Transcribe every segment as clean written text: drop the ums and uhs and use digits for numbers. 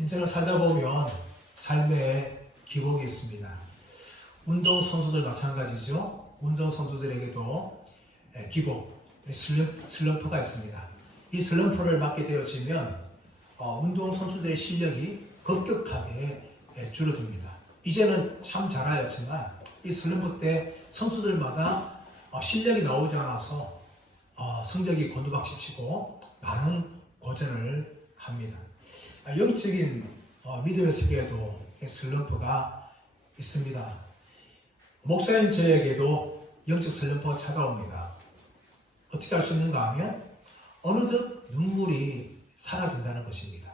인생을 살다 보면 삶의 기복이 있습니다. 운동선수들 마찬가지죠. 운동선수들에게도 기복, 슬럼프가 있습니다. 이 슬럼프를 맞게 되어지면 운동선수들의 실력이 급격하게 줄어듭니다. 이제는 참 잘하였지만 이 슬럼프 때 선수들마다 실력이 나오지 않아서 성적이 곤두박질치고 많은 고전을 합니다. 영적인 믿음의 세계에도 슬럼프가 있습니다. 목사님 저에게도 영적 슬럼프가 찾아옵니다. 어떻게 할 수 있는가 하면 어느덧 눈물이 사라진다는 것입니다.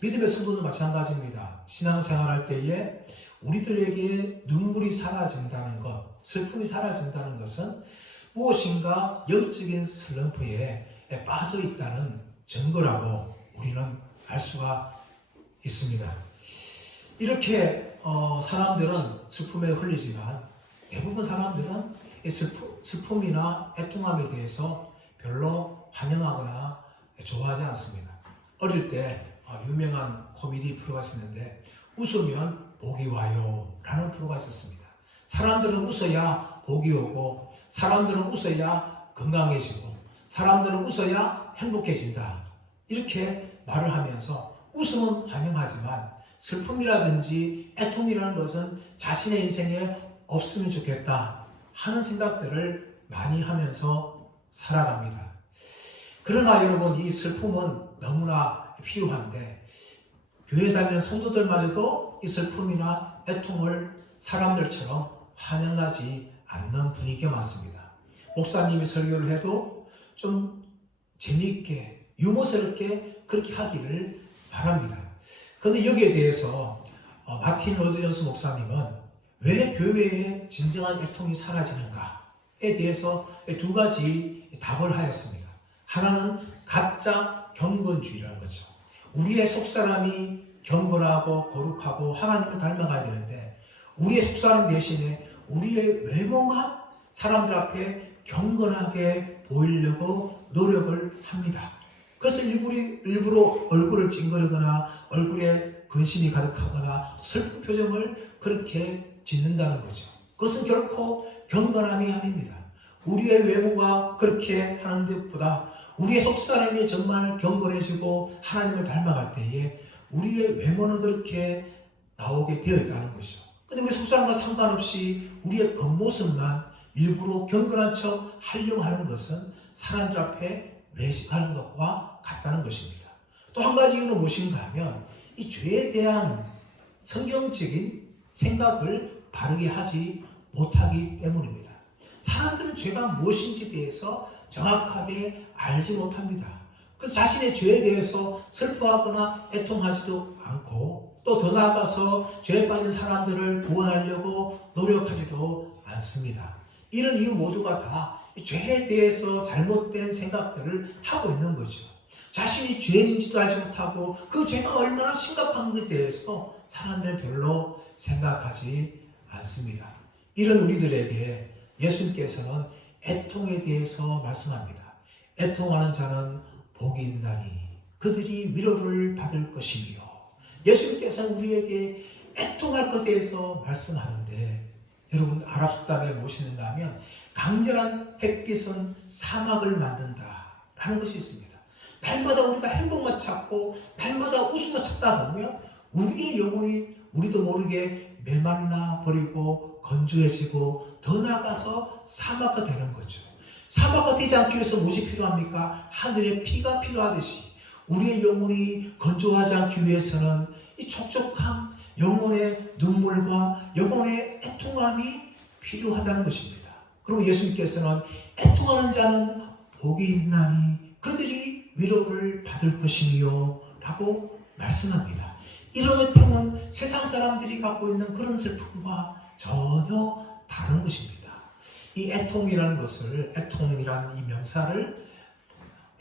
믿음의 성도도 마찬가지입니다. 신앙생활할 때에 우리들에게 눈물이 사라진다는 것, 슬픔이 사라진다는 것은 무엇인가 영적인 슬럼프에 빠져 있다는 증거라고 우리는 알 수가 있습니다. 이렇게 사람들은 슬픔에 흘리지만 대부분 사람들은 이 슬픔이나 애통함에 대해서 별로 환영하거나 좋아하지 않습니다. 어릴 때 유명한 코미디 프로가 있었는데 웃으면 복이 와요 라는 프로가 있었습니다. 사람들은 웃어야 복이 오고 사람들은 웃어야 건강해지고 사람들은 웃어야 행복해진다 이렇게 말을 하면서 웃음은 환영하지만 슬픔이라든지 애통이라는 것은 자신의 인생에 없으면 좋겠다 하는 생각들을 많이 하면서 살아갑니다. 그러나 여러분 이 슬픔은 너무나 필요한데 교회 다니는 성도들마저도 이 슬픔이나 애통을 사람들처럼 환영하지 않는 분위기가 많습니다. 목사님이 설교를 해도 좀 재미있게 유머스럽게 그렇게 하기를 바랍니다. 그런데 여기에 대해서 마틴 로이드 존스 목사님은 왜 교회에 진정한 애통이 사라지는가에 대해서 두 가지 답을 하였습니다. 하나는 가짜 경건주의라는 거죠. 우리의 속사람이 경건하고 거룩하고 하나님을 닮아가야 되는데 우리의 속사람 대신에 우리의 외모만 사람들 앞에 경건하게 보이려고 노력을 합니다. 그래서 일부러 얼굴을 찡그리거나 얼굴에 근심이 가득하거나 슬픈 표정을 그렇게 짓는다는 거죠. 그것은 결코 경건함이 아닙니다. 우리의 외모가 그렇게 하는 것보다 우리의 속사람이 정말 경건해지고 하나님을 닮아갈 때에 우리의 외모는 그렇게 나오게 되어 있다는 것이죠. 그런데 우리 속사람과 상관없이 우리의 겉모습만 일부러 경건한 척 하려고 하는 것은 사람들 앞에 외식하는 것과 같다는 것입니다. 또 한 가지 이유는 무엇인가 하면 이 죄에 대한 성경적인 생각을 바르게 하지 못하기 때문입니다. 사람들은 죄가 무엇인지에 대해서 정확하게 알지 못합니다. 그래서 자신의 죄에 대해서 슬퍼하거나 애통하지도 않고 또 더 나아가서 죄에 빠진 사람들을 구원하려고 노력하지도 않습니다. 이런 이유 모두가 다 죄에 대해서 잘못된 생각들을 하고 있는 거죠. 자신이 죄인지도 알지 못하고 그 죄가 얼마나 심각한 것에 대해서 사람들은 별로 생각하지 않습니다. 이런 우리들에게 예수님께서는 애통에 대해서 말씀합니다. 애통하는 자는 복이 있나니 그들이 위로를 받을 것이며 예수님께서는 우리에게 애통할 것에 대해서 말씀하는데 여러분 아랍 속담에 무엇이는가 하면 강렬한 햇빛은 사막을 만든다 라는 것이 있습니다. 날마다 우리가 행복만 찾고 날마다 웃음만 찾다 보면 우리의 영혼이 우리도 모르게 메말라 버리고 건조해지고 더 나아가서 사막화 되는 거죠. 사막화 되지 않기 위해서 무엇이 필요합니까? 하늘의 피가 필요하듯이 우리의 영혼이 건조하지 않기 위해서는 이 촉촉한 영혼의 눈물과 영혼의 애통함이 필요하다는 것입니다. 그리고 예수님께서는 애통하는 자는 복이 있나니 그들이 위로를 받을 것이며 라고 말씀합니다. 이런 애통은 세상 사람들이 갖고 있는 그런 슬픔과 전혀 다른 것입니다. 이 애통이라는 것을, 애통이라는 이 명사를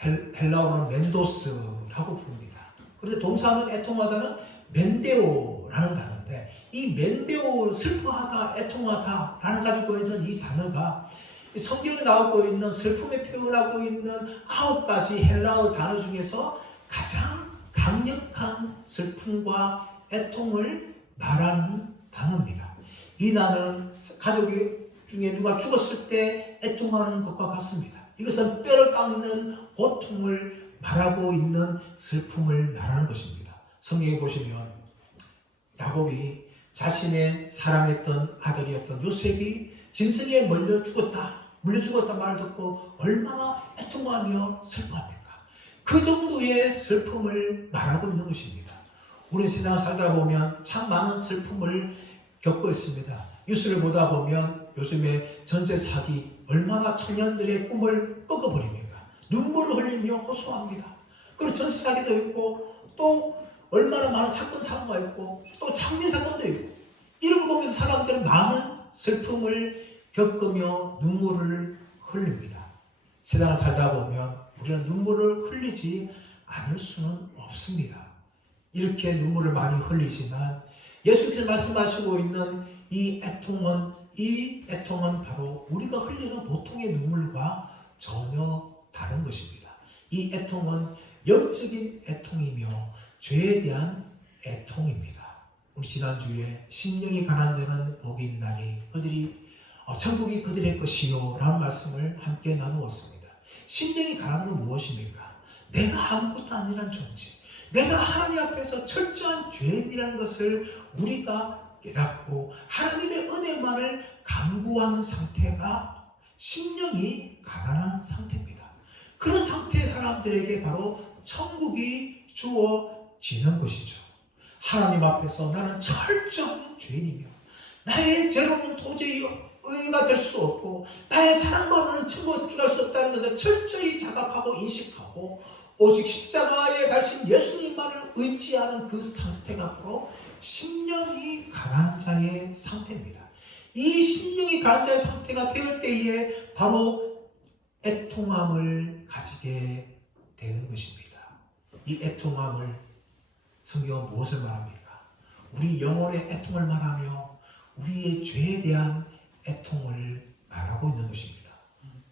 헬라어로는 멘도스라고 부릅니다. 그런데 동사는 애통하다는 멘데오라는 단어인데 이 멘데오, 슬퍼하다, 애통하다 라는 가지고 있는 이 단어가 성경에 나오고 있는 슬픔에 표현하고 있는 9가지 헬라어 단어 중에서 가장 강력한 슬픔과 애통을 말하는 단어입니다. 이 단어는 가족 중에 누가 죽었을 때 애통하는 것과 같습니다. 이것은 뼈를 깎는 고통을 말하고 있는 슬픔을 말하는 것입니다. 성경에 보시면 야곱이 자신의 사랑했던 아들이었던 요셉이 짐승에 물려 죽었다 말을 듣고 얼마나 애통하며 슬퍼합니까? 그 정도의 슬픔을 말하고 있는 것입니다. 우리 세상 살다 보면 참 많은 슬픔을 겪고 있습니다. 뉴스를 보다 보면 요즘에 전세 사기 얼마나 청년들의 꿈을 꺾어버립니까? 눈물을 흘리며 호소합니다. 그리고 전세 사기도 있고 또 얼마나 많은 사건 사고가 있고 또 창민 사건도 있고 이런 걸 보면서 사람들은 많은 슬픔을 겪으며 눈물을 흘립니다. 세상을 살다 보면 우리는 눈물을 흘리지 않을 수는 없습니다. 이렇게 눈물을 많이 흘리지만 예수께서 말씀하시고 있는 이 애통은 바로 우리가 흘리는 보통의 눈물과 전혀 다른 것입니다. 이 애통은 영적인 애통이며 죄에 대한 애통입니다. 우리 지난주에 심령이 가난한 자는 복이 있나니 그들이 천국이 그들의 것이요 라는 말씀을 함께 나누었습니다. 심령이 가난한 건 무엇입니까? 내가 아무것도 아니란 존재, 내가 하나님 앞에서 철저한 죄인이라는 것을 우리가 깨닫고 하나님의 은혜만을 간구하는 상태가 심령이 가난한 상태입니다. 그런 상태의 사람들에게 바로 천국이 주어지는 것이죠. 하나님 앞에서 나는 철저한 죄인이며 나의 죄로는 도저히 의가 될 수 없고 나의 자랑만으로는 천국에 들어갈 수 없다는 것을 철저히 자각하고 인식하고 오직 십자가에 달신 예수님만을 의지하는 그 상태가 바로 심령이 가난한 자의 상태입니다. 이 심령이 가난한 자의 상태가 되을 때에 바로 애통함을 가지게 되는 것입니다. 이 애통함을 성경은 무엇을 말합니까? 우리 영혼의 애통을 말하며 우리의 죄에 대한 애통을 말하고 있는 것입니다.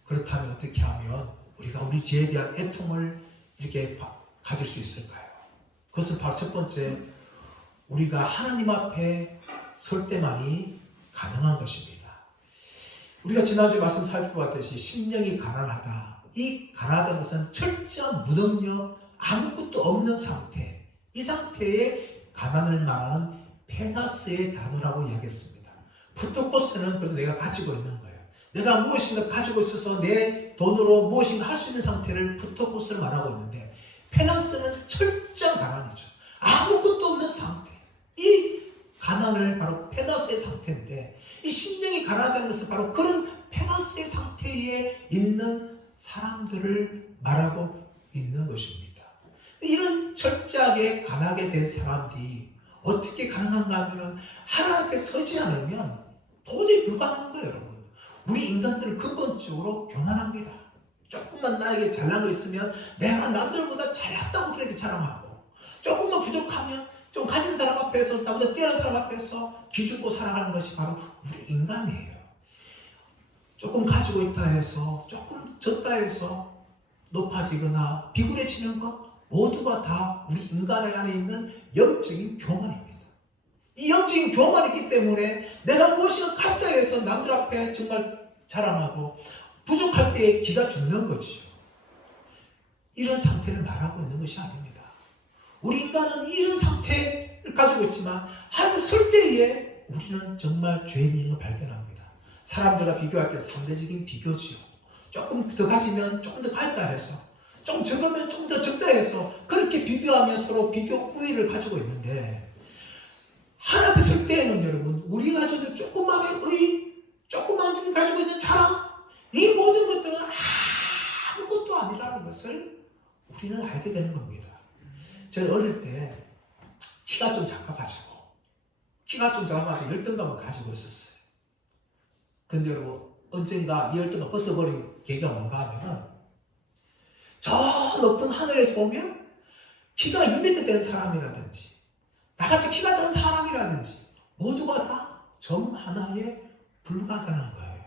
그렇다면 어떻게 하면 우리가 우리 죄에 대한 애통을 이렇게 가질 수 있을까요? 그것은 바로 첫 번째, 우리가 하나님 앞에 설 때만이 가능한 것입니다. 우리가 지난주에 말씀 살펴봤듯이 심령이 가난하다. 이 가난하다는 것은 철저한 무능력, 아무것도 없는 상태, 이 상태에 가난을 말하는 페나스의 단어라고 이야기했습니다. 프토코스는 그래도 내가 가지고 있는 거예요. 내가 무엇인가 가지고 있어서 내 돈으로 무엇인가 할 수 있는 상태를 프토코스를 말하고 있는데 페나스는 철저한 가난이죠. 아무것도 없는 상태. 이 가난을 바로 페나스의 상태인데 이 심령이 가난하다는 것은 바로 그런 페나스의 상태에 있는 사람들을 말하고 있는 것입니다. 이런 철저하게 가난하게 된 사람들이 어떻게 가능한가 하면 하나님 앞에 서지 않으면 도저히 불가능한 거예요, 여러분. 우리 인간들은 근본적으로 교만합니다. 조금만 나에게 잘난 거 있으면 내가 남들보다 잘났다고 그렇게 자랑하고 조금만 부족하면 좀 가진 사람 앞에서 나보다 뛰어난 사람 앞에서 기죽고 살아가는 것이 바로 우리 인간이에요. 조금 가지고 있다 해서 조금 졌다 해서 높아지거나 비굴해지는 것 모두가 다 우리 인간 안에 있는 영적인 교만입니다. 이 영적인 교만이 있기 때문에 내가 무엇이나 가졌다 해서 남들 앞에 정말 자랑하고 부족할 때 기가 죽는 것이죠. 이런 상태를 말하고 있는 것이 아닙니다. 우리 인간은 이런 상태를 가지고 있지만 하나님 설 때에 우리는 정말 죄인인 걸 발견합니다. 사람들과 비교할 때 상대적인 비교지요. 조금 더 가지면 조금 더 갈다 해서 좀 적으면 좀 더 적다 해서 그렇게 비교하며 서로 비교 우위를 가지고 있는데 하나님 앞에 설 때에는 여러분 우리가 가지고 있는 조그만의 조그만 지금 가지고 있는 자랑 이 모든 것들은 아무것도 아니라는 것을 우리는 알게 되는 겁니다. 제가 어릴 때 키가 좀 작아가지고 열등감을 가지고 있었어요. 근데 여러분 언젠가 이 열등감 벗어버린 계기가 뭔가 하면은 저 높은 하늘에서 보면 키가 2m 된 사람이라든지 나같이 키가 작은 사람이라든지 모두가 다 점 하나에 불과하다는 거예요.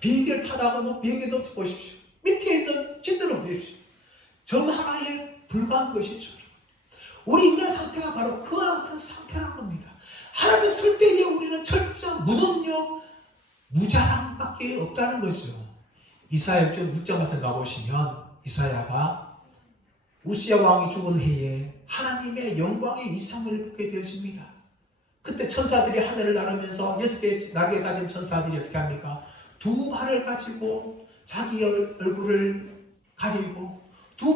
비행기를 타다가 비행기도 보십시오. 밑에 있는 집들을 보십시오. 점 하나에 불과한 것이죠. 우리 인간의 상태가 바로 그와 같은 상태라는 겁니다. 하나님의 설 때에 우리는 철저한 무능력, 무자랑밖에 없다는 거죠. 이사야 6장 말씀 가보시면 이사야가 우시야 왕이 죽은 해에 하나님의 영광의 이상을 보게 되어집니다. 그때 천사들이 하늘을 나르면서 6개의 날개 가진 천사들이 어떻게 합니까? 두 발을 가지고 자기 얼굴을 가리고 두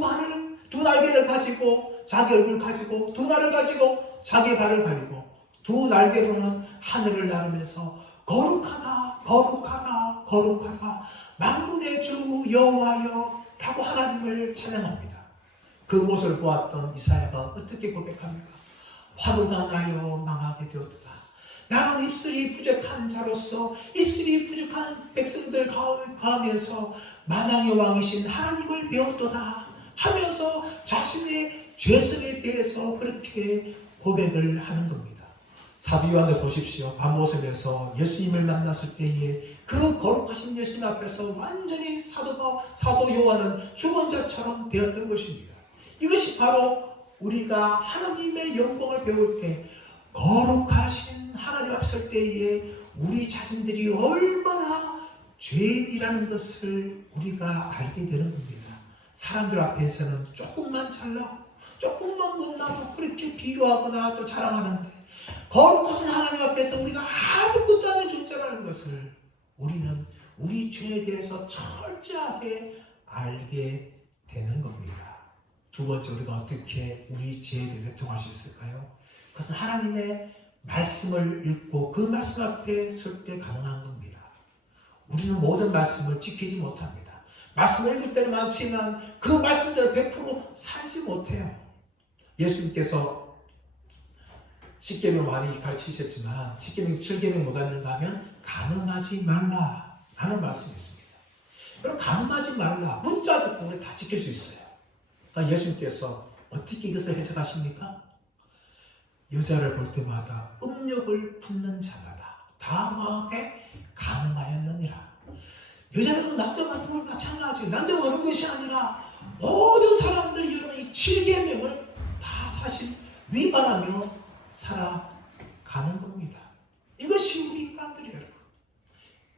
날개를 가지고 자기 얼굴을 가지고 두 날을 가지고 자기 발을 가리고 두 날개로는 하늘을 나르면서 거룩하다 거룩하다 거룩하다 만군의 주 여호와여 라고 하나님을 찬양합니다. 그 모습을 보았던 이사야가 어떻게 고백합니까? 화로가 나여 망하게 되었도다. 나는 입술이 부족한 자로서 입술이 부족한 백성들 가하면서 만왕의 왕이신 하나님을 배웠도다 하면서 자신의 죄성에 대해서 그렇게 고백을 하는 겁니다. 사도 요한을 보십시오. 밤모습에서 예수님을 만났을 때에 그 거룩하신 예수님 앞에서 완전히 사도 요한은 죽은 자처럼 되었던 것입니다. 이것이 바로 우리가 하나님의 영광을 배울 때 거룩하신 하나님 앞에 설 때에 우리 자신들이 얼마나 죄인이라는 것을 우리가 알게 되는 겁니다. 사람들 앞에서는 조금만 잘나고 조금만 못나고 그렇게 비교하거나 또 자랑하는데 거룩하신 하나님 앞에서 우리가 아무것도 아닌 존재라는 것을 우리는 우리 죄에 대해서 철저하게 알게 되는 겁니다. 두 번째, 우리가 어떻게 우리 죄에 대해서 통할 수 있을까요? 그것은 하나님의 말씀을 읽고 그 말씀 앞에 설 때 가능한 겁니다. 우리는 모든 말씀을 지키지 못합니다. 말씀을 읽을 때는 많지만 그 말씀대로 100% 살지 못해요. 예수님께서 10계명 많이 가르치셨지만 10계명, 7계명 뭐가 있는가 하면 간음하지 말라 라는 말씀이 있습니다. 여러분, 간음하지 말라 문자 듣고 우리 다 지킬 수 있어요. 그러니까 예수님께서 어떻게 이것을 해석하십니까? 여자를 볼 때마다 음욕을 품는 자마다 다 마음에 간음하였느니라. 여자는 남자만도 마찬가지예요. 남자가 어느 것이 아니라 모든 사람들이 여러분 이 7계명을 다 사실 위반하며 살아가는 겁니다. 이것이 우리 인간들이에요. 여러분.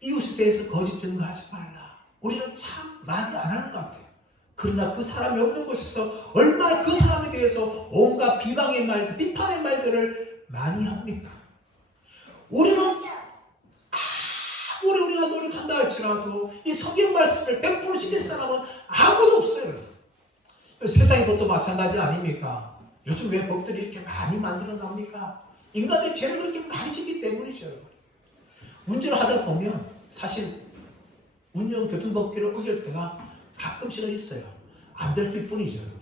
이웃에 대해서 거짓 증거하지 말라. 우리는 참 많이 안 하는 것 같아요. 그러나 그 사람이 없는 곳에서 얼마나 그 사람에 대해서 온갖 비방의 말들, 비판의 말들을 많이 합니까? 우리는 아무리 우리가 노력한다 할지라도 이 성경 말씀을 100% 지킬 사람은 아무도 없어요. 세상의 법도 마찬가지 아닙니까? 요즘 왜 법들이 이렇게 많이 만들어 나옵니까? 인간들이 죄를 그렇게 많이 짓기 때문이죠. 운전을 하다 보면 사실 운전 교통법규를 어길 때가 가끔씩은 있어요. 안 들킬 뿐이죠, 여러분.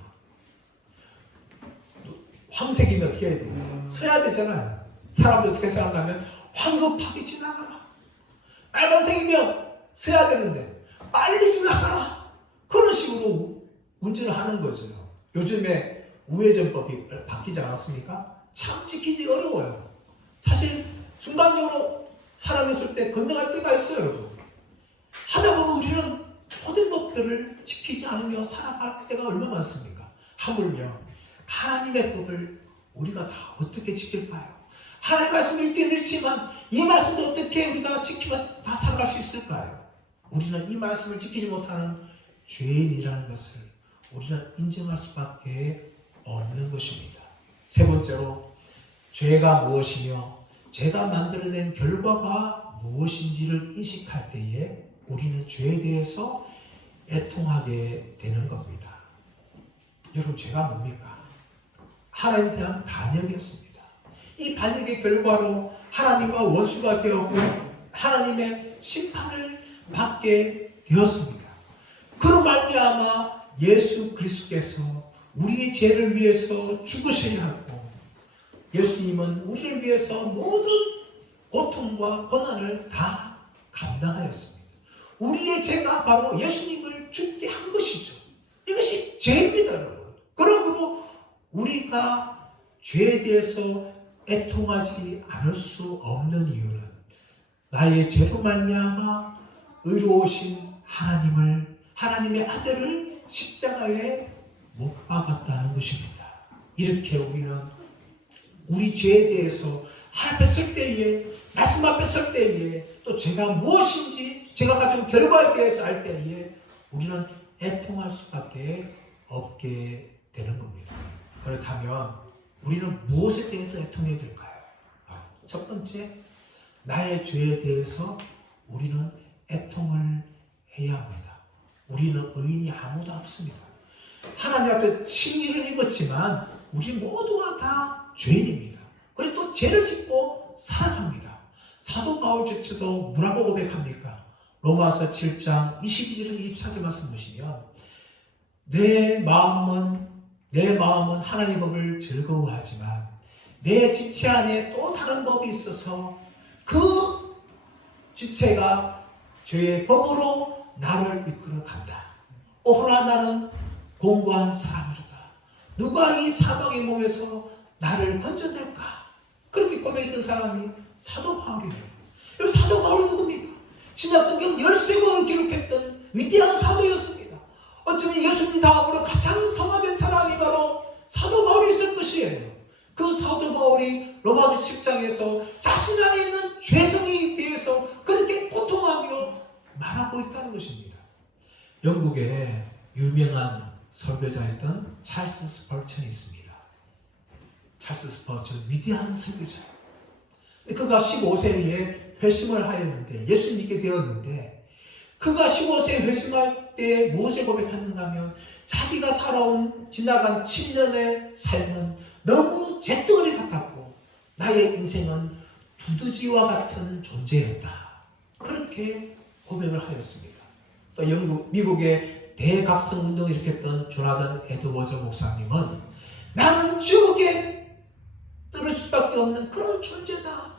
황색이면 어떻게 해야 돼요? 서야 되잖아요. 사람들 어떻게 생각하면 황급하게 지나가라. 빨간색이면 서야 되는데 빨리 지나가라. 그런 식으로 운전을 하는 거죠. 요즘에 우회전법이 바뀌지 않았습니까? 참 지키기 어려워요. 사실 순간적으로 사람이 있을 때 건너갈 때가 있어요, 여러분. 하다 보면 우리는 모든 법들을 지키지 않으며 살아갈 때가 얼마나 많습니까? 하물며 하나님의 법을 우리가 다 어떻게 지킬까요? 하나님의 말씀을 읽긴 읽지만 이 말씀을 어떻게 우리가 지키면 다 살아갈 수 있을까요? 우리는 이 말씀을 지키지 못하는 죄인이라는 것을 우리는 인정할 수밖에 없는 것입니다. 세 번째로 죄가 무엇이며 죄가 만들어낸 결과가 무엇인지를 인식할 때에 우리는 죄에 대해서 애통하게 되는 겁니다. 여러분, 죄가 뭡니까? 하나님에 대한 반역이었습니다. 이 반역의 결과로 하나님과 원수가 되었고 하나님의 심판을 받게 되었습니다. 그로 말미암아 예수 그리스도께서 우리의 죄를 위해서 죽으셔야 하고 예수님은 우리를 위해서 모든 고통과 고난을 다 감당하였습니다. 우리의 죄가 바로 예수님을 죽게 한 것이죠. 이것이 죄입니다, 여러분. 그러므로 우리가 죄에 대해서 애통하지 않을 수 없는 이유는 나의 죄로 말미암아 의로우신 하나님의 아들을 십자가에 못 박았다는 것입니다. 이렇게 우리는 우리 죄에 대해서 앞에 설 때에, 말씀 앞에 설 때에, 또 죄가 무엇인지, 제가 가진 결과에 대해서 알 때에 우리는 애통할 수밖에 없게 되는 겁니다. 그렇다면 우리는 무엇에 대해서 애통해야 될까요? 첫 번째, 나의 죄에 대해서 우리는 애통을 해야 합니다. 우리는 의인이 아무도 없습니다. 하나님 앞에 칭의를 입었지만 우리 모두가 다 죄인입니다. 그리고 또 죄를 짓고 살아갑니다. 사도 바울조차도 뭐라고 고백합니까? 로마서 7장 22절 24절 말씀 보시면 내 마음은 하나님의 법을 즐거워하지만 내 지체 안에 또 다른 법이 있어서 그 지체가 죄의 법으로 나를 이끌어 간다. 오호라 나는 공고한 사람이로다. 누가 이 사망의 몸에서 나를 건져낼까? 그렇게 고백했던 사람이 사도 바울이에요. 여기 사도 바울이 누굽니까? 신약성경 13권을 기록했던 위대한 사도였습니다. 어쩌면 예수님 다음으로 가장 성화된 사람이 바로 사도 바울이었을 것이에요. 그 사도 바울이 로마서 10장에서 자신 안에 있는 죄성에 대해서 그렇게 고통하며 말하고 있다는 것입니다. 영국에 유명한 설교자였던 찰스 스펄전이 있습니다. 찰스 스펄전 위대한 설교자. 그가 15세에 회심을 하였는데 예수 믿게 되었는데 그가 15세에 회심할 때 무엇을 고백했는가 하면 자기가 살아온 지나간 7년의 삶은 너무 잿덩어리 같았고 나의 인생은 두더지와 같은 존재였다. 그렇게 고백을 하였습니다. 또 미국의 대각성 운동을 일으켰던 조나단 에드워즈 목사님은 나는 지옥에 떨어질 수밖에 없는 그런 존재다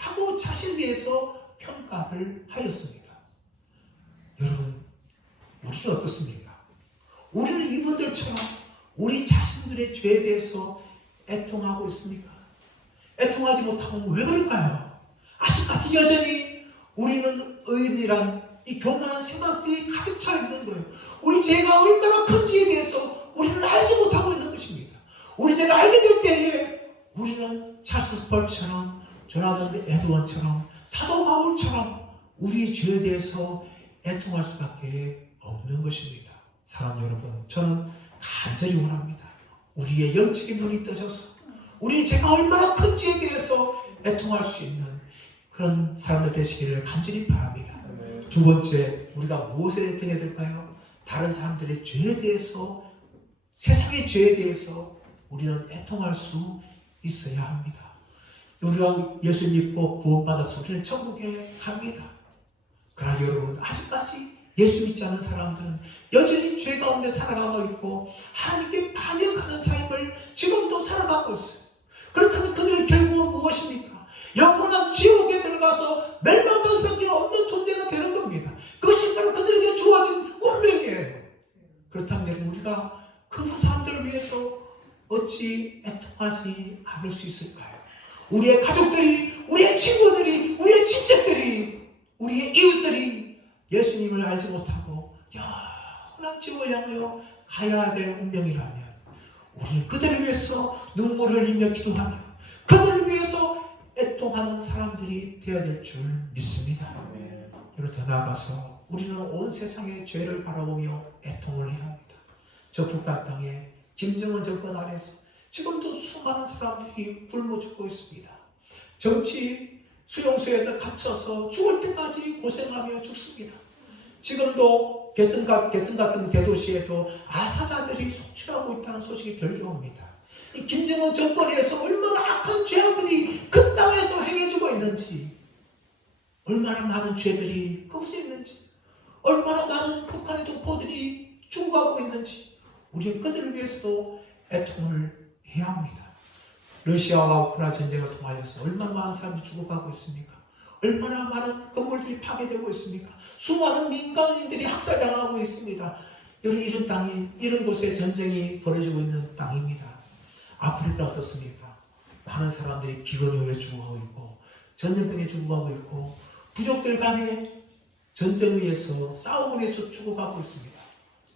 라고 자신에 대해서 평가를 하였습니다. 여러분, 우리는 어떻습니까? 우리는 이분들처럼 우리 자신들의 죄에 대해서 애통하고 있습니까? 애통하지 못하면 왜 그럴까요? 아직까지 여전히 우리는 의인이란 이 교만한 생각들이 가득 차 있는 거예요. 우리 죄가 얼마나 큰지에 대해서 우리는 알지 못하고 있는 것입니다. 우리 죄를 알게 될 때에 우리는 찰스 스펄처럼 조나단 에드원처럼 사도 바울처럼 우리 죄에 대해서 애통할 수밖에 없는 것입니다. 사랑 여러분, 저는 간절히 원합니다. 우리의 영적인 눈이 떠져서 우리 죄가 얼마나 큰지에 대해서 애통할 수 있는 그런 사람들 되시기를 간절히 바랍니다. 두 번째, 우리가 무엇에 애통해야 될까요? 다른 사람들의 죄에 대해서, 세상의 죄에 대해서 우리는 애통할 수 있어야 합니다. 우리가 예수 믿고 구원받아서 우리는 천국에 갑니다. 그러나 여러분, 아직까지 예수 믿지 않은 사람들은 여전히 죄 가운데 살아가고 있고 하나님께 반역하는 삶을 지금도 살아가고 있어요. 그렇다면 그들의 결국은 무엇입니까? 영원한 지옥에 들어가서 멸망받을 수밖에 없는 존재가 되는 겁니다. 그것이 바로 그들에게 주어진 운명이에요. 그렇다면 우리가 그 사람들을 위해서 어찌 애통하지 않을 수 있을까요? 우리의 가족들이, 우리의 친구들이, 우리의 친척들이, 우리의 이웃들이 예수님을 알지 못하고 영원한 지옥을 향하여 가야 될 운명이라면 우리는 그들을 위해서 눈물을 흘리며 기도하며 그들을 위해서 애통하는 사람들이 되어야 될 줄 믿습니다. 여러분, 더 나아가서 우리는 온 세상의 죄를 바라보며 애통을 해야 합니다. 저 북한 땅에 김정은 정권 아래서 지금도 수많은 사람들이 굶어 죽고 있습니다. 정치 수용소에서 갇혀서 죽을 때까지 고생하며 죽습니다. 지금도 개성 같은 대도시에도 아사자들이 속출하고 있다는 소식이 들려옵니다. 이 김정은 정권에서 얼마나 악한 죄악들이 그 땅에서 행해지고 있는지, 얼마나 많은 죄들이 거기서 있는지, 얼마나 많은 북한의 동포들이 죽어가고 있는지 우리는 그들을 위해서도 애통을 해야 합니다. 러시아와 우크라이나 전쟁을 통하여서 얼마나 많은 사람이 죽어가고 있습니까? 얼마나 많은 건물들이 파괴되고 있습니까? 수많은 민간인들이 학살당하고 있습니다. 여러분, 이런 땅이, 이런 곳에 전쟁이 벌어지고 있는 땅입니다. 아프리카 어떻습니까? 많은 사람들이 기근에 의해 죽어가고 있고 전염병에 죽어가고 있고 부족들 간에 전쟁에 의해서 싸움에 의해서 죽어가고 있습니다.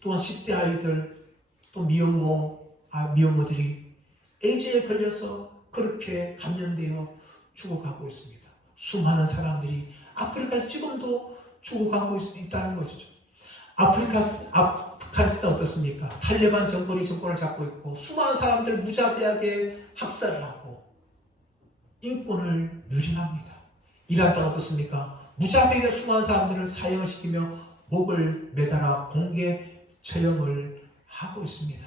또한 10대 아이들, 또 미혼모들이 에이즈에 걸려서 그렇게 감염되어 죽어가고 있습니다. 수많은 사람들이 아프리카에서 지금도 죽어가고 있다는 것이죠. 아프가니스탄 어떻습니까? 탈레반 정권이 정권을 잡고 있고 수많은 사람들 무자비하게 학살을 하고 인권을 유린합니다. 이란 땅 어떻습니까? 무자비하게 수많은 사람들을 사형을 시키며 목을 매달아 공개 처형을 하고 있습니다.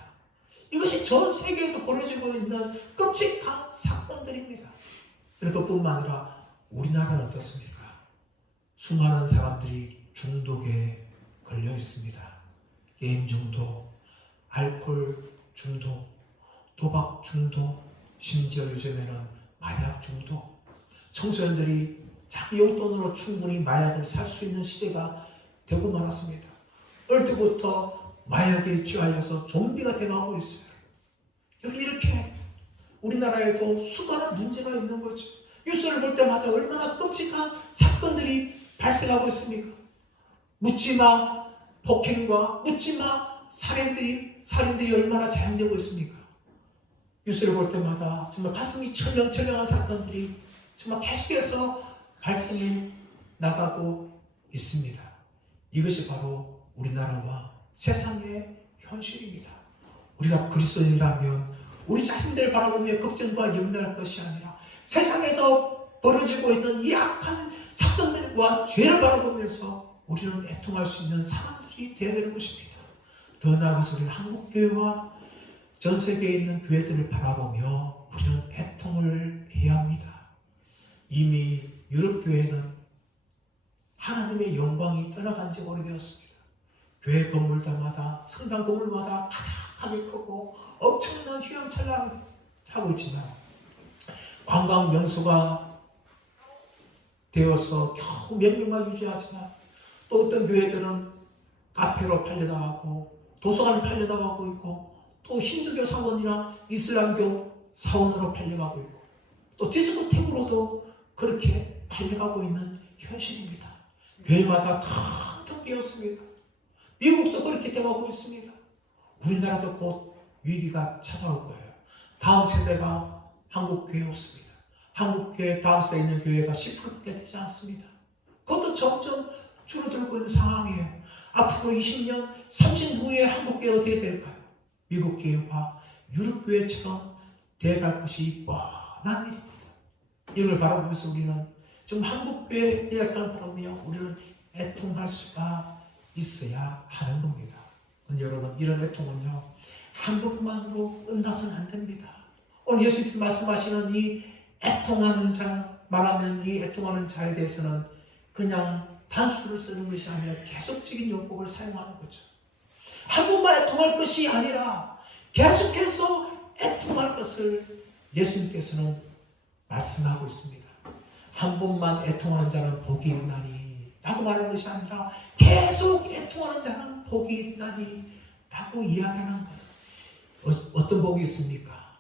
이것이 전 세계에서 벌어지고 있는 끔찍한 사건들입니다. 그뿐만 아니라 우리나라는 어떻습니까? 수많은 사람들이 중독에 걸려 있습니다. 게임 중독, 알코올 중독, 도박 중독, 심지어 요즘에는 마약 중독. 청소년들이 자기 용돈으로 충분히 마약을 살 수 있는 시대가 되고 말았습니다. 어릴 때부터 마약에 취하여서 좀비가 되어가고 있어요. 이렇게 우리나라에도 수많은 문제가 있는 거죠. 뉴스를 볼 때마다 얼마나 끔찍한 사건들이 발생하고 있습니까? 묻지마 폭행과 묻지마 살인들이 얼마나 자행되고 있습니까? 뉴스를 볼 때마다 정말 가슴이 철렁철렁한 사건들이 정말 계속해서 발생해 나가고 있습니다. 이것이 바로 우리나라와 세상의 현실입니다. 우리가 그리스도인이라면 우리 자신들을 바라보며 걱정과 염려할 것이 아니라 세상에서 벌어지고 있는 이 악한 사건들과 죄를 바라보면서 우리는 애통할 수 있는 사람들이 되어야 되는 것입니다. 더 나아가서 우리는 한국교회와 전 세계에 있는 교회들을 바라보며 우리는 애통을 해야 합니다. 이미 유럽교회는 하나님의 영광이 떠나간 지 오래되었습니다. 교회 건물마다 성당 건물마다 가득하게 크고 엄청난 휘황찬란하고 있지만 관광 명소가 되어서 겨우 명령만 유지하지만 또 어떤 교회들은 카페로 팔려나가고 도서관 팔려나가고 있고 또 힌두교 사원이나 이슬람교 사원으로 팔려가고 있고 또 디스코텍으로도 그렇게 팔려가고 있는 현실입니다. 교회마다 텅텅 비었습니다. 미국도 그렇게 돼가고 있습니다. 우리나라도 곧 위기가 찾아올 거예요. 다음 세대가 한국교회 없습니다. 한국교회 다음 세대에 있는 교회가 10%밖에 되지 않습니다. 그것도 점점 줄어들고 있는 상황이에요. 앞으로 20년, 30년 후에 한국교회가 어떻게 될까요? 미국교회와 유럽교회처럼 되어갈 것이 뻔한 일입니다. 이걸 바라보면서 우리는 좀 한국교회의 약간을 바라보며 우리는 애통할 수가 있어야 하는 겁니다. 여러분, 이런 애통은요, 한 번만으로 끝나서는 안 됩니다. 오늘 예수님께서 말씀하시는 이 애통하는 자, 말하면 이 애통하는 자에 대해서는 그냥 단수를 쓰는 것이 아니라 계속적인 용법을 사용하는 거죠. 한 번만 애통할 것이 아니라 계속해서 애통할 것을 예수님께서는 말씀하고 있습니다. 한 번만 애통하는 자는 복이 있나니 라고 말하는 것이 아니라 계속 애통하는 자는 복이 있나니 라고 이야기하는 거예요. 어떤 복이 있습니까?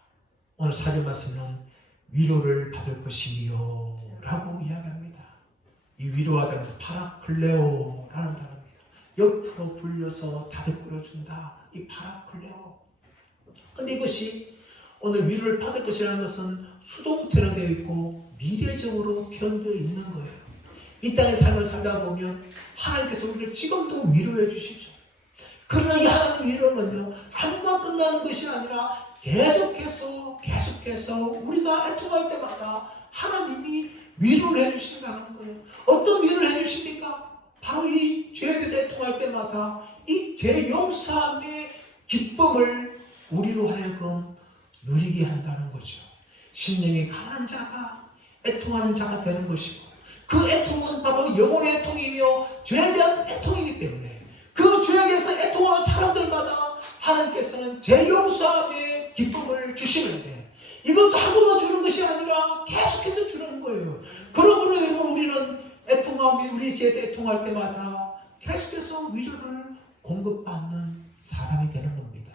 오늘 사절 말씀은 위로를 받을 것이요 라고 이야기합니다. 이 위로하다는 것은 파라클레오라는 단어입니다. 옆으로 불려서 다독거려준다. 이 파라클레오. 근데 이것이 오늘 위로를 받을 것이라는 것은 수동태로 되어 있고 미래적으로 표현되어 있는 거예요. 이 땅의 삶을 살다 보면 하나님께서 우리를 지금도 위로해 주시죠. 그러나 이 하나님 위로는요, 한 번 끝나는 것이 아니라 계속해서 우리가 애통할 때마다 하나님이 위로를 해주신다는 거예요. 어떤 위로를 해주십니까? 바로 이 죄에 대해서 애통할 때마다 이 죄 용서함의 기쁨을 우리로 하여금 누리게 한다는 거죠. 심령이 강한 자가 애통하는 자가 되는 것이고, 그 애통은 바로 영혼의 애통이며 죄에 대한 애통이기 때문에 그 죄에 대해서 애통하는 사람들마다 하나님께서는 죄 용서함의 기쁨을 주시는데, 이것도 한 번만 주는 것이 아니라 계속해서 주는 거예요. 그러므로 여러분, 우리는 애통함이 우리 죄에 애통할 때마다 계속해서 위로를 공급받는 사람이 되는 겁니다.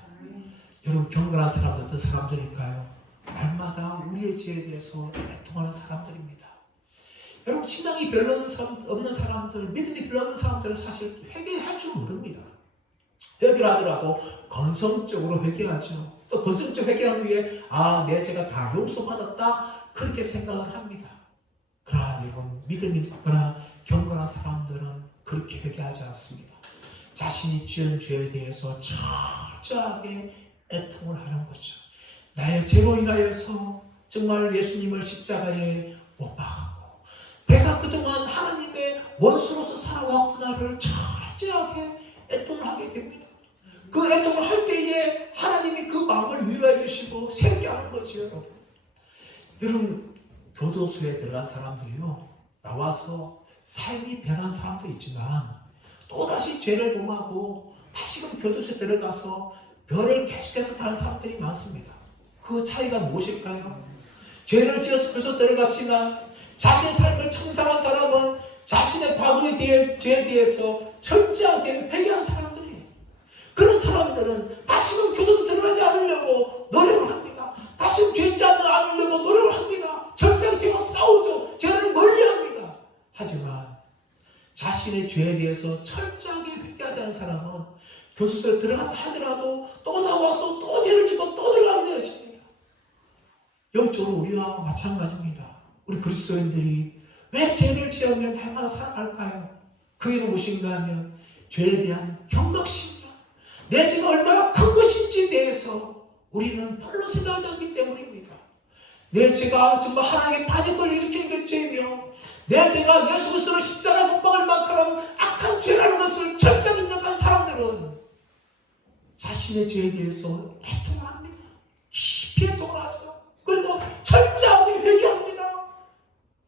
여러분, 경건한 사람들 어떤 사람들일까요? 날마다 우리의 죄에 대해서 애통하는 사람들입니다. 여러분, 신앙이 별로 없는 사람들, 믿음이 별로 없는 사람들은 사실 회개할 줄 모릅니다. 회개를 하더라도 건성적으로 회개하죠. 또 거듭 회개한 후에 내 죄가 다 용서받았다 그렇게 생각을 합니다. 그러나 여러분, 믿음이 있거나 경건한 사람들은 그렇게 회개하지 않습니다. 자신이 지은 죄에 대해서 철저하게 애통을 하는 거죠. 나의 죄로 인하여서 정말 예수님을 십자가에 못 박았고 내가 그동안 하나님의 원수로서 살아왔구나를 철저하게 애통을 하게 됩니다. 그 애통을 할 때에 하나님이 그 마음을 위로해 주시고 새롭게 하는 거죠. 여러분, 교도소에 들어간 사람들이요, 나와서 삶이 변한 사람도 있지만 또다시 죄를 범하고 다시금 교도소에 들어가서 별을 계속해서 다는 사람들이 많습니다. 그 차이가 무엇일까요? 죄를 지어서 교도소 들어갔지만 자신의 삶을 청산한 사람은 자신의 과거의 죄에 대해서 철저하게 회개한 사람들이에요. 그런 사람들은 다시금 교도소 들어가지 않으려고 노력을 합니다. 다시금 죄 짓지 않으려고 노력을 합니다. 철저하게 죄와 싸우죠. 죄를 멀리합니다. 하지만 자신의 죄에 대해서 철저하게 회개하지 않은 사람은 교도소에 들어갔다 하더라도 또 나와서 또 죄를 짓고 또 들어가게 되어집니다. 영적으로 우리와 마찬가지입니다. 우리 그리스도인들이 왜 죄를 지으면 날마다 살아갈까요? 그 이유는 무엇인가 하면 죄에 대한 경각심이요, 내 죄가 얼마나 큰 것인지에 대해서 우리는 별로 생각하지 않기 때문입니다. 내 죄가 정말 하나님의 반역을 일으키는 죄이며 내 죄가 예수 그리스도를 십자가에 못 박을 만큼 악한 죄라는 것을 철저히 인정한 사람들은 자신의 죄에 대해서 애통을 합니다. 깊이 애통을 하죠. 그리고 철저하게 회개합니다.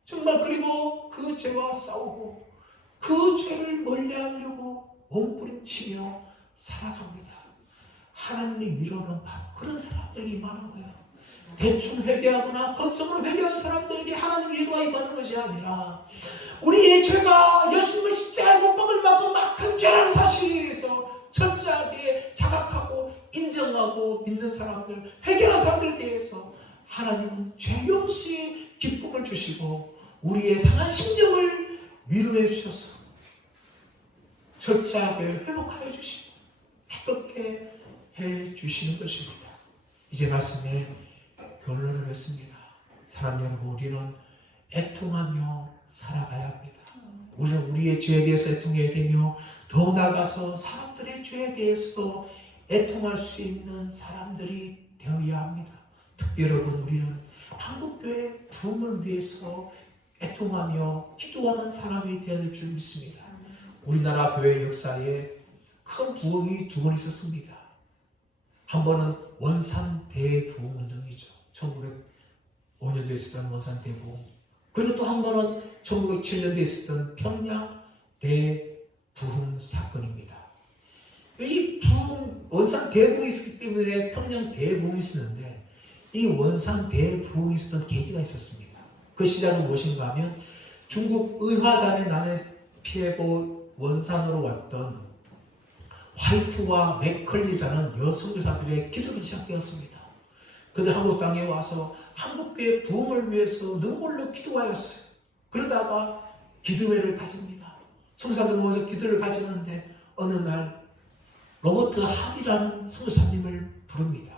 정말 그리고 그 죄와 싸우고 그 죄를 멀리하려고 몸부림치며 살아갑니다. 하나님의 위로는 바로 그런 사람들이 많은 거예요. 대충 회개하거나 건성으로 회개하는 사람들에게 하나님의 위로가 임하는 것이 아니라 우리의 죄가 예수님을 십자가에 못 박을 만큼 악한 죄라는 사실에 대해서 철저하게 자각하고 인정하고 믿는 사람들, 회개하는 사람들에 대해서 하나님은 죄 용서의 기쁨을 주시고 우리의 상한 심령을 위로해 주셔서 철저하게 회복하여 주시고 깨끗게 해 주시는 것입니다. 이제 말씀에 결론을 냈습니다. 사랑 여러분, 우리는 애통하며 살아가야 합니다. 우리는 우리의 죄에 대해서 애통해야 되며 더 나아가서 사람들의 죄에 대해서도 애통할 수 있는 사람들이 되어야 합니다. 특히 여러분, 우리는 한국교회 부흥을 위해서 애통하며 기도하는 사람이 되어야 될 줄 믿습니다. 우리나라 교회 역사에 큰 부흥이 두 번 있었습니다. 한 번은 원산 대부흥운동이죠. 1905년도에 있었던 원산 대부흥. 그리고 또 한 번은 1907년도에 있었던 평양 대부흥 사건입니다. 이 원산 대부흥이 있었기 때문에 평양 대부흥이 있었는데 이 원산 대부흥이 있었던 계기가 있었습니다. 그 시작은 무엇인가 하면 중국 의화단의 난에 피해고 원산으로 왔던 화이트와 맥컬리라는 여성교사들의 기도가 시작되었습니다. 그들 한국 땅에 와서 한국교회 부흥을 위해서 눈물로 기도하였어요. 그러다가 기도회를 가집니다. 성사들 모여서 기도를 가지는데 어느 날 로버트 하디라는 성사님을 부릅니다.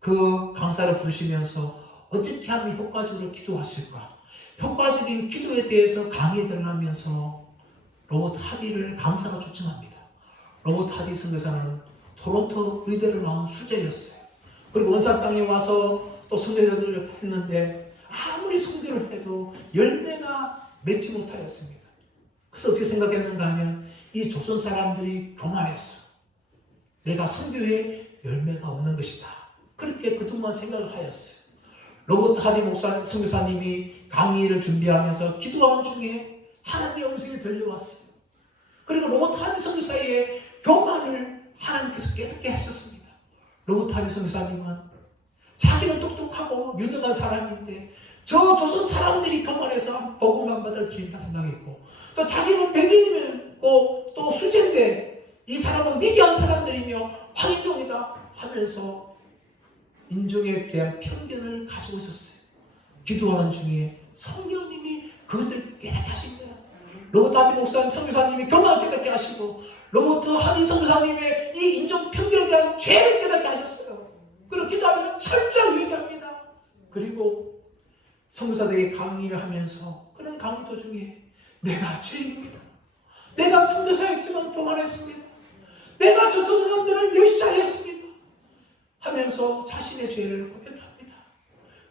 그 강사를 부르시면서 어떻게 하면 효과적으로 기도하실까? 효과적인 기도에 대해서 강의를 하면서 로버트 하디를 강사로 초청합니다. 로버트 하디 선교사는 토론토 의대를 나온 수재였어요. 그리고 원산 땅에 와서 또 선교사들을 했는데 아무리 선교를 해도 열매가 맺지 못하였습니다. 그래서 어떻게 생각했는가 하면 이 조선 사람들이 교만했어. 내가 선교에 열매가 없는 것이다. 그렇게 그동안 생각을 하였어요. 로버트 하디 목사 선교사님이 강의를 준비하면서 기도하는 중에 하나님의 음성이 들려왔어요. 그리고 로버트 하디 선교사의 교만을 하나님께서 깨닫게 하셨습니다. 로버트 하디 선교사님은 자기는 똑똑하고 유능한 사람인데 저 조선 사람들이 교만해서 복음만 받아들인다 생각했고 또 자기는 백인이고 또 수재인데 이 사람은 미개한 사람들이며 황인종이다 하면서 인종에 대한 편견을 가지고 있었어요. 기도하는 중에 성령님이 그것을 깨닫게 하신 거예요. 로버트 하디 목사님, 선교사님이 교만을 깨닫게 하시고 로버트 하디 선교사님의 이 인종 편견에 대한 죄를 깨닫게 하셨어요. 그리고 기도하면서 철저히 얘기합니다. 그리고 성도사들에게 강의를 하면서 그런 강의 도중에 내가 죄인입니다. 내가 성도사였지만 교만했습니다. 내가 저 사람들을 멸시하였습니다. 하면서 자신의 죄를 고백합니다.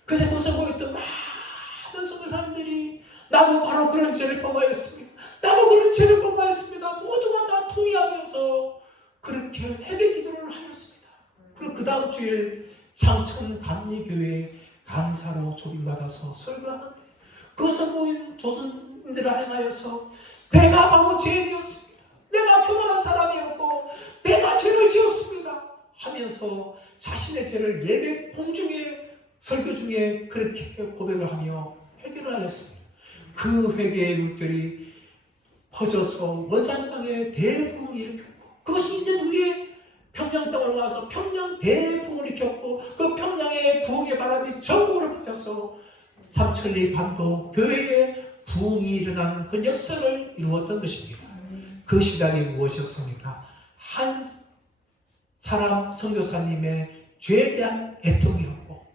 그새 고생하였던 많은 성도사람들이 나도 바로 그런 죄를 범하였습니다. 나도 그런 죄를 범하였습니다. 모두가 다 통의하면서 그렇게 회개 기도를 하였습니다. 그리고 그 다음 주일 창천 감리교회 강사로 초빙받아서 설교하는데 그것을 모인 조선인들을 향하여서 내가 바로 죄인이었습니다. 내가 교만한 사람이었고 내가 죄를 지었습니다. 하면서 자신의 죄를 예배 공중에 설교 중에 그렇게 고백을 하며 회개를 하였습니다. 그 회개의 물결이 퍼져서 원산 땅에 대풍을 일으켰고 그것이 2년 후에 평양 땅으로 와서 평양 대풍을 일으켰고 그 평양의 부흥의 바람이 전국으로 퍼져서 삼천리 반도 교회에 부흥이 일어나는 그 역사를 이루었던 것입니다. 그 시작이 무엇이었습니까? 한 사람 선교사님의 죄에 대한 애통이었고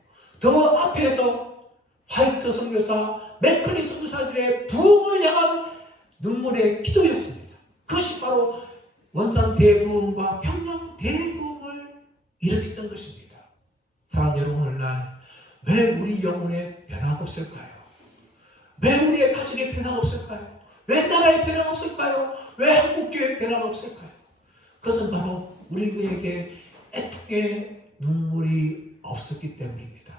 더 앞에서 화이트 선교사, 맥클리 선교사들의 부흥을 향한 눈물의 기도였습니다. 그것이 바로 원산 대부흥과 평양 대부흥을 일으켰던 것입니다. 사랑 여러분, 오늘날 왜 우리 영혼에 변화가 없을까요? 왜 우리의 가족에 변화가 없을까요? 왜 나라에 변화가 없을까요? 왜 한국교회에 변화가 없을까요? 그것은 바로 우리에게 애통의 눈물이 없었기 때문입니다.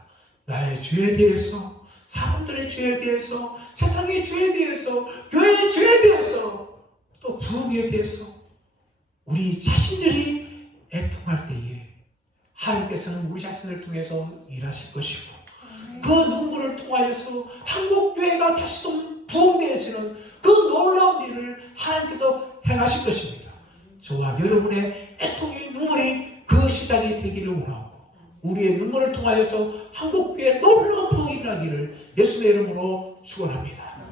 나의 죄에 대해서, 사람들의 죄에 대해서, 세상의 죄에 대해서, 교회의 죄에 대해서, 또 부흥에 대해서 우리 자신들이 애통할 때에 하나님께서는 우리 자신을 통해서 일하실 것이고 그 눈물을 통하여서 한국교회가 다시 또 부흥되어지는 그 놀라운 일을 하나님께서 행하실 것입니다. 저와 여러분의 애통의 눈물이 그 시작이 되기를 원하고 우리의 눈물을 통하여서 한국교회의 놀라운 부흥이 일어나기를 예수의 이름으로 축원합니다.